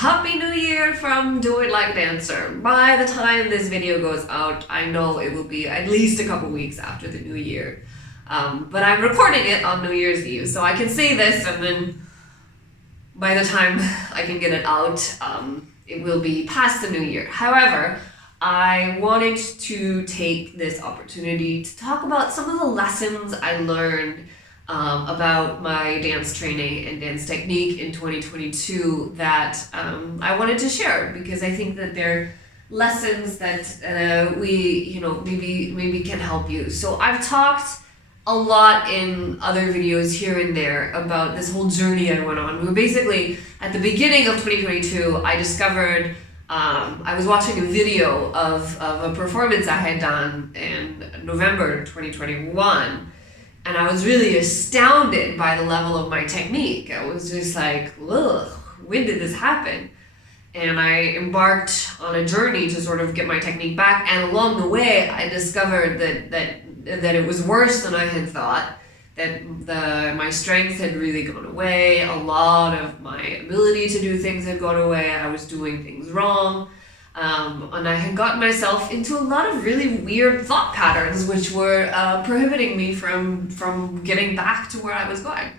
Happy New Year from Do It Like Dancer. By the time this video goes out, I know it will be at least a couple weeks after the new year. But I'm recording it on New Year's Eve, so I can say this and then by the time I can get it out, it will be past the new year. However, I wanted to take this opportunity to talk about some of the lessons I learned about my dance training and dance technique in 2022 that I wanted to share, because I think that they're lessons that maybe can help you. So I've talked a lot in other videos here and there about this whole journey I went on. Where basically at the beginning of 2022, I discovered I was watching a video of a performance I had done in November 2021. And I was really astounded by the level of my technique. I was just like, ugh, when did this happen? And I embarked on a journey to sort of get my technique back. And along the way, I discovered that it was worse than I had thought. That my strength had really gone away. A lot of my ability to do things had gone away. I was doing things wrong. And I had gotten myself into a lot of really weird thought patterns, which were prohibiting me from getting back to where I was going.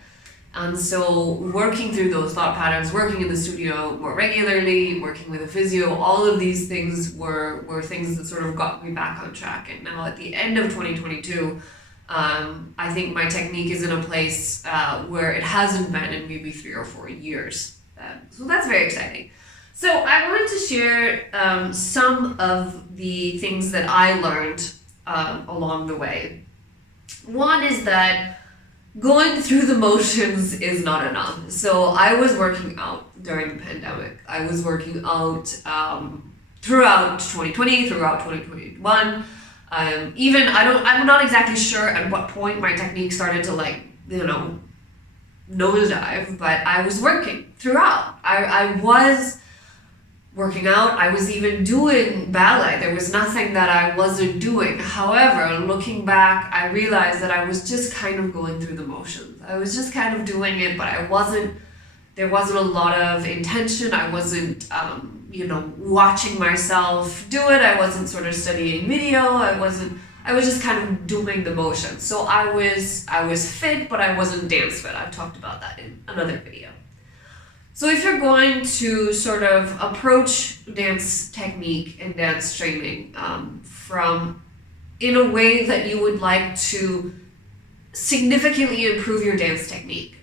And so working through those thought patterns, working in the studio more regularly, working with a physio, all of these things were things that sort of got me back on track. And now at the end of 2022, I think my technique is in a place where it hasn't been in maybe 3 or 4 years. So that's very exciting. So I wanted to share some of the things that I learned along the way. One is that going through the motions is not enough. So I was working out during the pandemic. I was working out throughout 2020, throughout 2021. I'm not exactly sure at what point my technique started to nosedive, but I was working throughout. I was working out. I was even doing ballet. There was nothing that I wasn't doing. However, looking back, I realized that I was just kind of going through the motions. I was just kind of doing it, but there wasn't a lot of intention. I wasn't, watching myself do it. I wasn't sort of studying video. I was just kind of doing the motion. So I was fit, but I wasn't dance fit. I've talked about that in another video. So if you're going to sort of approach dance technique and dance training in a way that you would like to significantly improve your dance technique,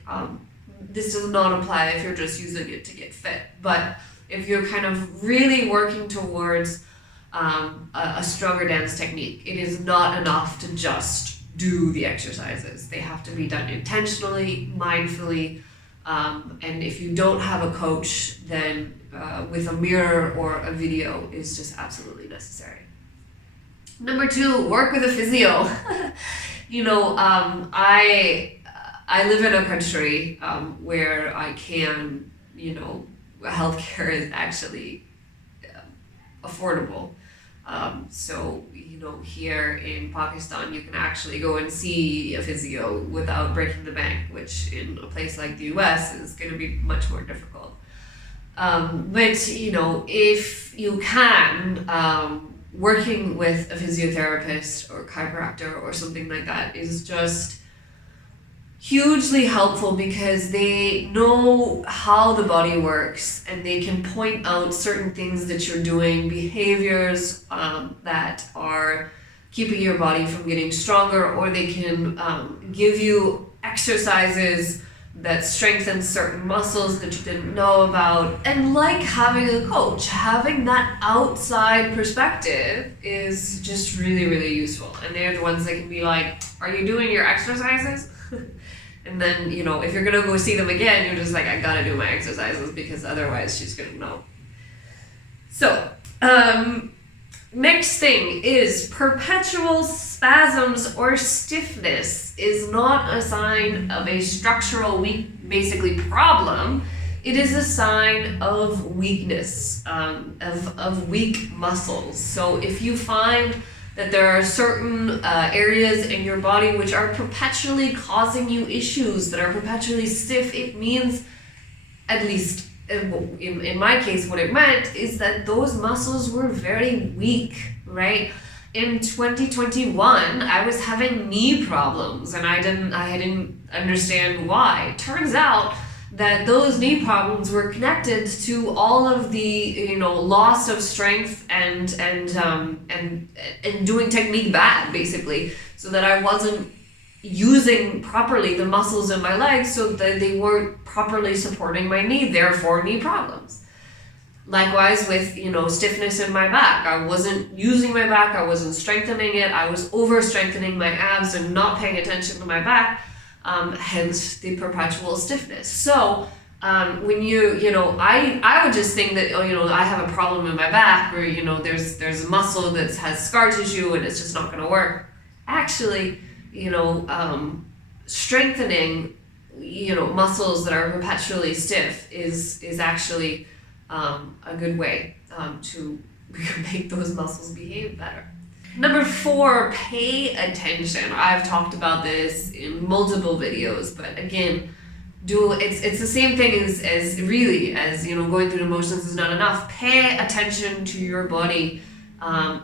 this does not apply if you're just using it to get fit, but if you're kind of really working towards a stronger dance technique, it is not enough to just do the exercises. They have to be done intentionally, mindfully, and if you don't have a coach, then with a mirror or a video is just absolutely necessary. Number 2, work with a physio. I live in a country where I can, healthcare is actually affordable. So here in Pakistan, you can actually go and see a physio without breaking the bank, which in a place like the US is going to be much more difficult. But if you can, working with a physiotherapist or chiropractor or something like that is just hugely helpful, because they know how the body works and they can point out certain things that you're doing, behaviors that are keeping your body from getting stronger, or they can give you exercises that strengthen certain muscles that you didn't know about. And like having a coach, having that outside perspective is just really, really useful. And they're the ones that can be like, are you doing your exercises? And then, if you're going to go see them again, you're just like, I got to do my exercises, because otherwise she's going to know. So, next thing is perpetual spasms or stiffness is not a sign of a structural basically problem. It is a sign of weakness, of weak muscles. So if you find that there are certain areas in your body which are perpetually causing you issues, that are perpetually stiff, it means at least in my case, what it meant is that those muscles were very weak, right? In 2021, I was having knee problems and I didn't understand why. Turns out that those knee problems were connected to all of the, loss of strength and doing technique bad, basically, so that I wasn't using properly the muscles in my legs, so that they weren't properly supporting my knee, therefore knee problems. Likewise with, stiffness in my back. I wasn't using my back, I wasn't strengthening it, I was over strengthening my abs and not paying attention to my back, hence the perpetual stiffness. So when I would just think that, I have a problem in my back, or, there's a muscle that has scar tissue and it's just not going to work. Actually, strengthening, muscles that are perpetually stiff is actually a good way to make those muscles behave better. Number 4, pay attention. I've talked about this in multiple videos, but again, it's the same thing as going through the motions is not enough. Pay attention to your body.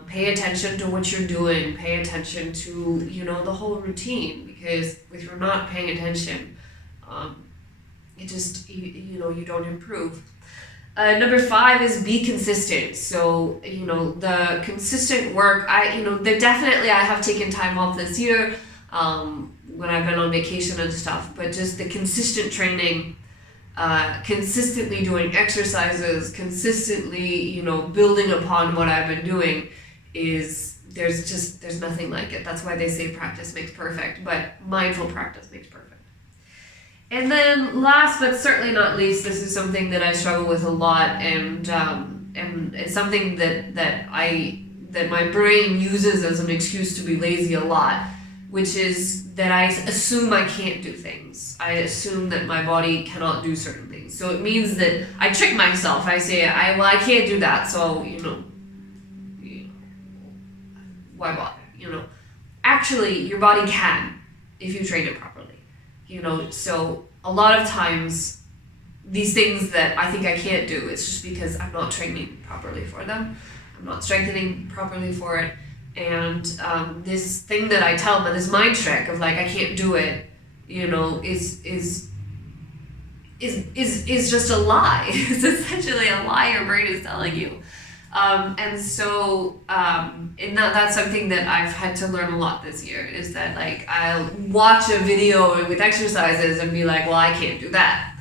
Pay attention to what you're doing. Pay attention to the whole routine, because if you're not paying attention, it just you don't improve. Number 5 is be consistent. So, the consistent work, I have taken time off this year, when I've been on vacation and stuff, but just the consistent training, consistently doing exercises, consistently, building upon what I've been doing there's nothing like it. That's why they say practice makes perfect, but mindful practice makes perfect. And then last but certainly not least, this is something that I struggle with a lot, and it's something that my brain uses as an excuse to be lazy a lot, which is that I assume I can't do things. I assume that my body cannot do certain things. So it means that I trick myself. I say, I can't do that, so why bother? Actually, your body can if you train it properly. So a lot of times these things that I think I can't do, it's just because I'm not training properly for them. I'm not strengthening properly for it. And this thing that I tell them, this mind trick of I can't do it, is just a lie. It's essentially a lie your brain is telling you. And that's something that I've had to learn a lot this year, is that I'll watch a video with exercises and be like, well, I can't do that.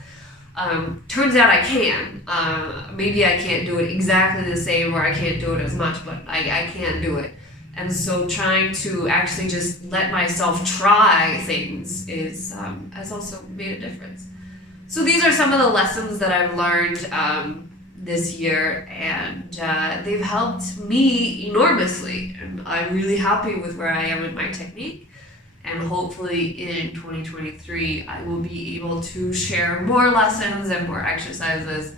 Turns out I can. Maybe I can't do it exactly the same, or I can't do it as much, but I can do it. And so trying to actually just let myself try things has also made a difference. So these are some of the lessons that I've learned this year, and they've helped me enormously. And I'm really happy with where I am in my technique. And hopefully in 2023, I will be able to share more lessons and more exercises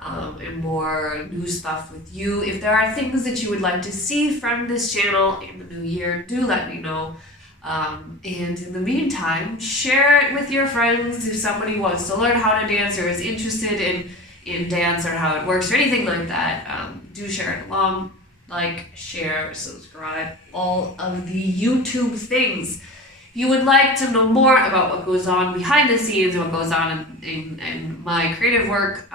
and more new stuff with you. If there are things that you would like to see from this channel in the new year, do let me know. And in the meantime, share it with your friends. If somebody wants to learn how to dance or is interested in dance or how it works or anything like that, do share it along. Share, subscribe, all of the YouTube things. If you would like to know more about what goes on behind the scenes, what goes on in my creative work,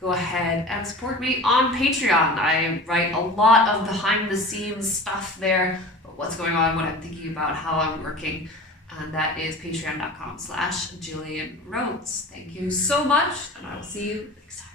go ahead and support me on Patreon. I write a lot of behind the scenes stuff there, but what's going on, what I'm thinking about, how I'm working, and that is patreon.com/Gillian Rhodes. Thank you so much, and I will see you next time.